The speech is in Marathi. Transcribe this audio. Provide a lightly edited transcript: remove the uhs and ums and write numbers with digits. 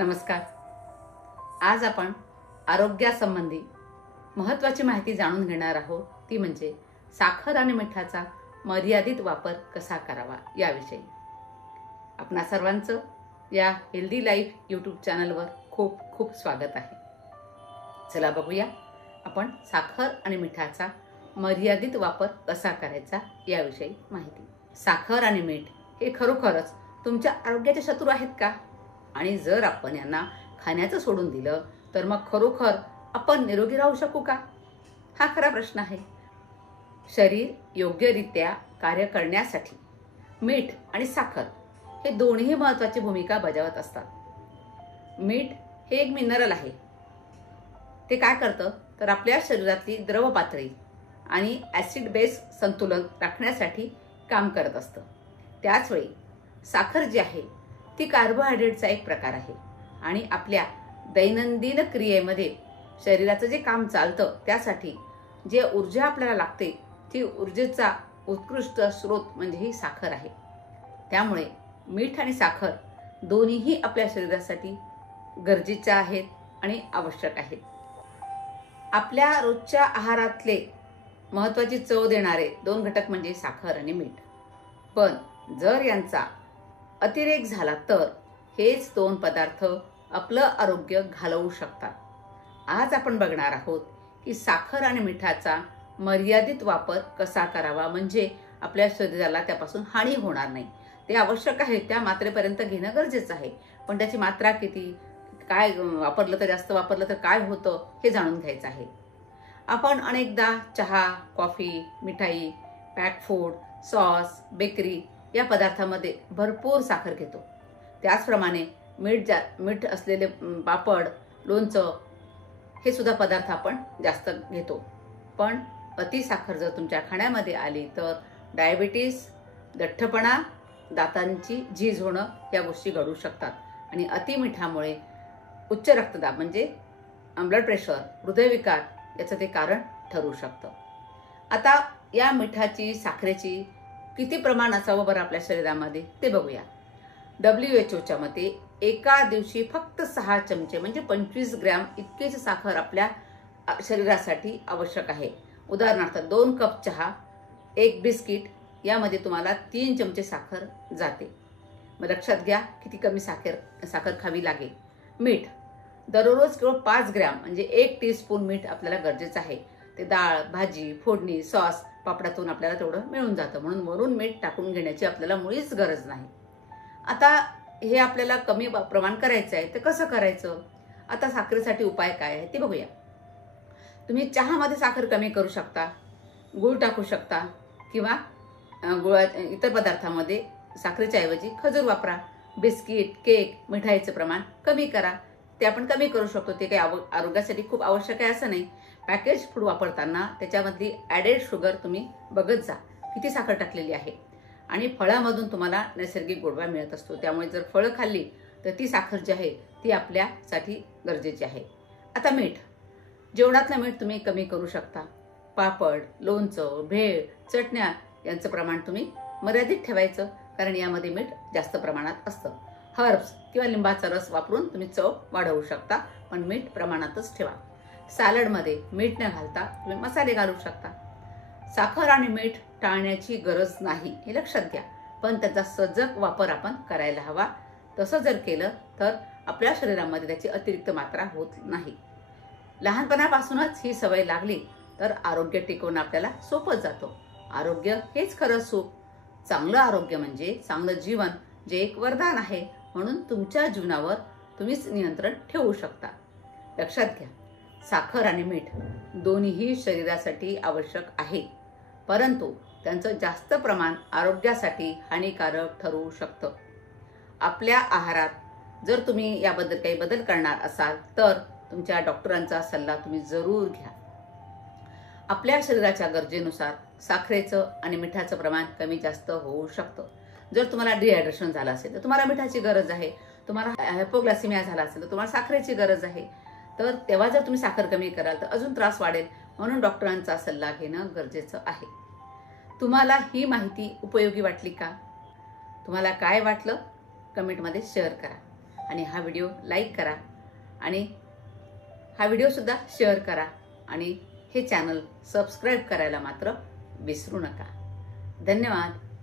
नमस्कार. आज आपण आरोग्यासंबंधी महत्त्वाची माहिती जाणून घेणार आहोत. ती म्हणजे साखर आणि मिठाचा मर्यादित वापर कसा करावा याविषयी. आपणा सर्वांचं या हेल्दी लाईफ यूट्यूब चॅनलवर खूप खूप स्वागत आहे. चला बघूया आपण साखर आणि मिठाचा मर्यादित वापर कसा करायचा याविषयी माहिती. साखर आणि मीठ हे खरोखरच तुमच्या आरोग्याचे शत्रू आहेत का? आणि जर आपण यांना खाण्याचं सोडून दिलं तर मग खरोखर आपण निरोगी राहू शकू का? हा खरा प्रश्न आहे. शरीर योग्यरित्या कार्य करण्यासाठी मीठ आणि साखर हे दोन्ही महत्त्वाची भूमिका बजावत असतात. मीठ हे एक मिनरल आहे. ते काय करतं तर आपल्या शरीरातली द्रव पातळी आणि ॲसिड बेस संतुलन राखण्यासाठी काम करत असतं. त्याचवेळी साखर जी आहे ती कार्बोहायड्रेटचा एक प्रकार आहे आणि आपल्या दैनंदिन क्रियेमध्ये शरीराचं जे काम चालतं त्यासाठी जे ऊर्जा आपल्याला लागते ती ऊर्जेचा उत्कृष्ट स्रोत म्हणजे ही साखर आहे. त्यामुळे मीठ आणि साखर दोन्हीही आपल्या शरीरासाठी गरजेच्या आहेत आणि आवश्यक आहेत. आपल्या रोजच्या आहारातले महत्त्वाची चव देणारे दोन घटक म्हणजे साखर आणि मीठ. पण जर यांचा अतिरेक झाला तर हेच दोन पदार्थ आपलं आरोग्य घालवू शकतात. आज आपण बघणार आहोत की साखर आणि मिठाचा मर्यादित वापर कसा करावा, म्हणजे आपल्या शरीराला त्यापासून हानी होणार नाही. ते आवश्यक आहे, त्या मात्रेपर्यंत घेणं गरजेचं आहे. पण त्याची मात्रा किती, काय वापरलं तर जास्त वापरलं तर काय होतं हे जाणून घ्यायचं आहे. आपण अनेकदा चहा, कॉफी, मिठाई, पॅक फूड, सॉस, बेकरी या पदार्थामध्ये भरपूर साखर घेतो. त्याचप्रमाणे मीठ असलेले पापड, लोणचं हे सुद्धा पदार्थ आपण जास्त घेतो. पण अति साखर जर तुमच्या खाण्यामध्ये आली तर डायबिटीस, लठ्ठपणा, दातांची झीज होणं या गोष्टी घडू शकतात. आणि अति मिठामुळे उच्च रक्तदाब म्हणजे ब्लड प्रेशर, हृदयविकार याचं ते कारण ठरू शकतं. आता या मिठाची, साखरेची किती प्रमाण असावं बरं आपल्या शरीरामध्ये ते बघूया. WHO मते एका दिवशी फक्त 6 चमचे म्हणजे 25 ग्रॅम इतकीच साखर आपल्या शरीरासाठी आवश्यक आहे. उदाहरणार्थ 2 कप चहा, 1 बिस्किट यामध्ये तुम्हाला 3 चमचे साखर जाते. मग लक्षात घ्या किती कमी साखर खावी लागेल. मीठ दररोज केवळ 5 ग्रॅम म्हणजे 1 टीस्पून मीठ आपल्याला गरजेचं आहे. ते डाळ, भाजी, फोडणी, सॉस, पापडातून आपल्याला तेवढं मिळून जातं. म्हणून वरून मीठ टाकून घेण्याची आपल्याला मुळीच गरज नाही. आता हे आपल्याला कमी प्रमाण करायचं आहे तर कसं करायचं? आता साखरेसाठी उपाय काय आहे ते बघूया. तुम्ही चहामध्ये साखर कमी करू शकता, गूळ टाकू शकता किंवा इतर पदार्थामध्ये साखरेच्या ऐवजी खजूर वापरा. बिस्किट, केक, मिठाईचं प्रमाण कमी करा. ते आपण कमी करू शकतो. ते काही आरोग्यासाठी खूप आवश्यक आहे असं नाही. पॅकेज फूड वापरताना त्याच्यामधली ॲडेड शुगर तुम्ही बघत जा किती साखर टाकलेली आहे. आणि फळामधून तुम्हाला नैसर्गिक गोडवा मिळत असतो. त्यामुळे जर फळं खाल्ली तर ती साखर जी आहे ती आपल्यासाठी गरजेची आहे. आता मीठ, जेवणातलं मीठ तुम्ही कमी करू शकता. पापड, लोणचं, भेळ, चटण्या यांचं प्रमाण तुम्ही मर्यादित ठेवायचं, कारण यामध्ये मीठ जास्त प्रमाणात असतं. हर्ब्स किंवा लिंबाचा रस वापरून तुम्ही चव वाढवू शकता, पण मीठ प्रमाणातच ठेवा. सॅलडमध्ये मीठ न घालता तुम्ही मसाले घालू शकता. साखर आणि मीठ टाळण्याची गरज नाही हे लक्षात घ्या, पण त्याचा सजग वापर आपण करायला हवा. तसं जर केलं तर आपल्या शरीरामध्ये त्याची अतिरिक्त मात्रा होत नाही. लहानपणापासूनच ही सवय लागली तर आरोग्य टिकवणं आपल्याला सोपं जातं. आरोग्य हेच खरं सुख. चांगलं आरोग्य म्हणजे चांगलं जीवन, जे एक वरदान आहे. म्हणून तुमच्या जीवनावर तुम्हीच नियंत्रण ठेवू शकता. लक्षात घ्या, साखर आणि मीठ दोन्हीही शरीरासाठी आवश्यक आहे, परंतु त्यांचं जास्त प्रमाण आरोग्यासाठी हानिकारक ठरू शकतं. आपल्या आहारात जर तुम्ही याबद्दल काही बदल करणार असाल तर तुमच्या डॉक्टरांचा सल्ला तुम्ही जरूर घ्या. आपल्या शरीराच्या गरजेनुसार साखरेचं आणि मिठाचं प्रमाण कमी जास्त होऊ शकतं. जर तुम्हाला डिहायड्रेशन झालं असेल तर तुम्हाला मिठाची गरज आहे. तुम्हाला हायपोग्लायसेमिया झाला असेल तर तुम्हाला साखरेची गरज आहे. तर तेव्हा जर तुम्ही साखर कमी कराल तर अजून त्रास वाढेल. म्हणून डॉक्टरांचा सल्ला घेणं गरजेचं आहे. तुम्हाला ही माहिती उपयोगी वाटली का? तुम्हाला काय वाटलं कमेंटमध्ये शेअर करा. आणि हा व्हिडिओ लाईक करा आणि हा व्हिडिओसुद्धा शेअर करा आणि हे चॅनल सबस्क्राईब करायला मात्र विसरू नका. धन्यवाद.